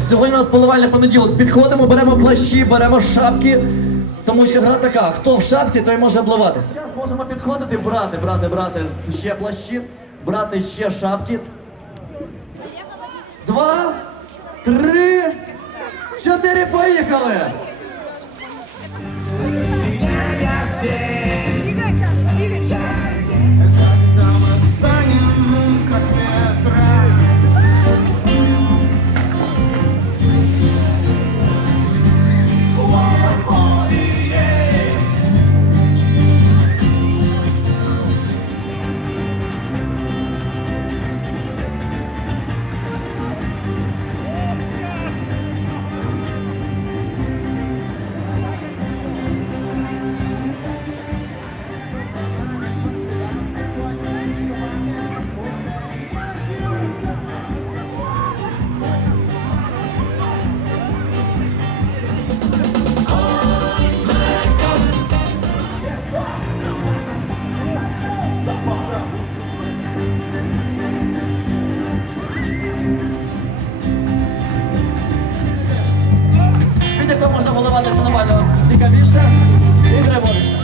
Сьогодні у нас поливальний понеділок. Підходимо, беремо плащі, беремо шапки. Тому що гра така, хто в шапці, той може обливатися. Зараз можемо підходити, брати, брати, брати ще плащі, брати ще шапки. Два, три, чотири, поїхали! Можна головатися нормально цікавіше і тривожніше.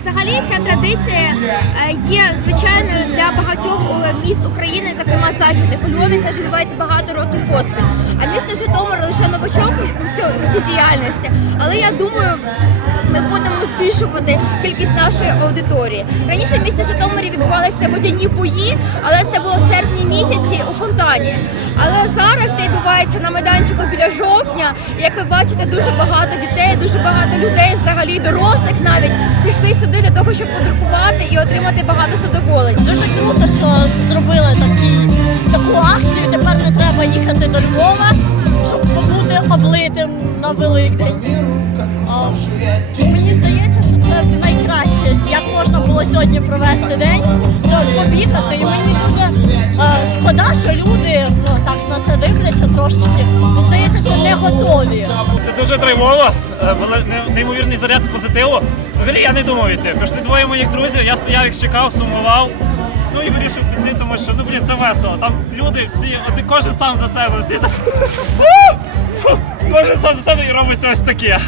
Взагалі ця традиція е, є звичайною для багатьох е, міст України, зокрема західних. У Львові це відбувається багато років поспіль. А місто Житомир лише новачок у цій діяльності. Але я думаю, ми будемо збільшувати кількість нашої аудиторії. Раніше в місті Житомирі відбувалися водяні бої, але це було в серпні місяці у фонтані. Але зараз це відбувається на майданчику біля жовтня. Як ви бачите, дуже багато дітей, дуже багато людей, взагалі дорослих навіть пішли сюди для того, щоб подрукувати і отримати багато задоволень. Дуже круто, що зробили такі, таку акцію. Тепер не треба їхати до Львова, щоб побути облитим на Великдень. Мені здається, що це найкраще, як можна було сьогодні провести день, побігати. І мені дуже е, шкода, що люди ну, так на це дивляться трошечки. Мені здається, що не готові. Це дуже драйвово, е, неймовірний заряд позитиву. Взагалі я не думав йти. Пішли двоє моїх друзів, я стояв їх чекав, сумував. Ну і вирішив піти, тому що ну блін, це весело. Там люди всі, от кожен сам за себе, всі за. Кожен сам за себе і робить ось таке.